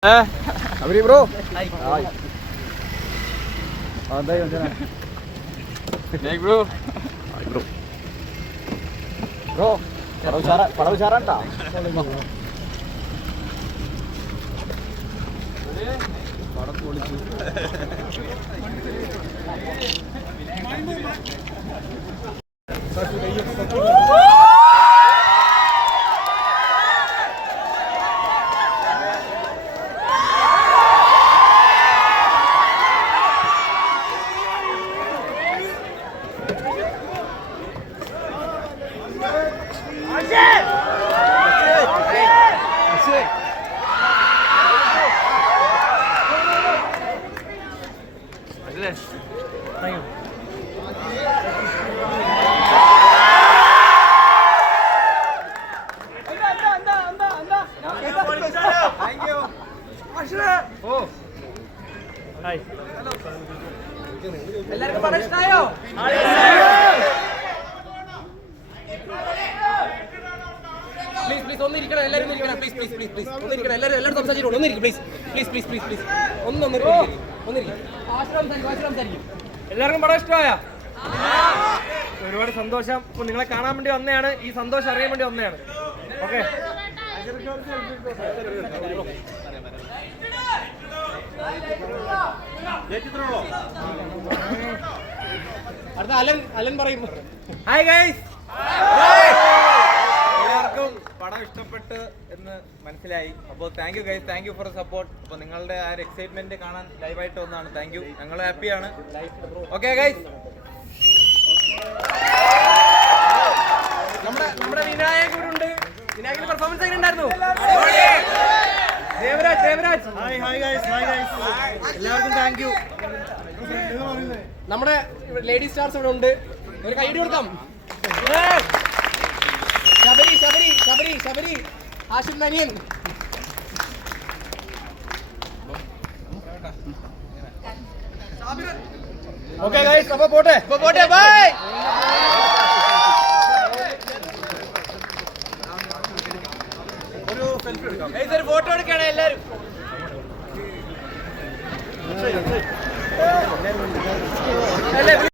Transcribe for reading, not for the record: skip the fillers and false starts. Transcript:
Abri bro. Ay. Andai jangan. Naik bro. Ay bro. Bro, para usaran tak? Thank you. Oh. Hi. എല്ലാവർക്കും പടം ഇഷ്ടായോ? Please ഒന്നിരിക്കണം, എല്ലാവരും ഇരിക്കണം. Please ഒന്നിരിക്കണം, എല്ലാവരും സംസാരിച്ചിട്ടുണ്ട്. ഒന്നിരിക്കും പ്ലീസ് ഒന്നിരിക്കും. എല്ലാവർക്കും പടം ഇഷ്ടമായ? ഒരുപാട് സന്തോഷം. ഇപ്പൊ നിങ്ങളെ കാണാൻ വേണ്ടി വന്നതാണ്, ഈ സന്തോഷം അറിയാൻ വേണ്ടി വന്നതാണ്. ഓക്കെ, അടുത്ത അലൻ പറയും. ഹായ് ഗൈസ്, എല്ലാവർക്കും പടം ഇഷ്ടപ്പെട്ട് എന്ന് മനസ്സിലായി. അപ്പോൾ thank you guys, thank you for support. അപ്പോൾ നിങ്ങളുടെ ആ ഒരു എക്സൈറ്റ്മെന്റ് കാണാൻ ലൈവായിട്ട് വന്നതാണ്. താങ്ക് യു, ഞങ്ങൾ ഹാപ്പിയാണ്. ഓക്കെ ഗൈസ്, നമ്മുടെ വിനായക് ഇവിടെ ഉണ്ട്. വിനായകിന്റെ പെർഫോമൻസ് എങ്ങനെ ഉണ്ടായിരുന്നു? ദേവരാജ് എല്ലാവർക്കും താങ്ക് യു. നമ്മുടെ ലേഡി സ്റ്റാർസ് ഇവിടെ ഉണ്ട്. ഒരു കൈയ്യടി കൊടുക്കാം. ശബരി ആഷിം നനിയൻ. ഓക്കെ ഗൈസ്, അപ്പോൾ പോട്ടെ ബൈ. ഒരു ഫോട്ടോ എടുക്കണം എല്ലാരും.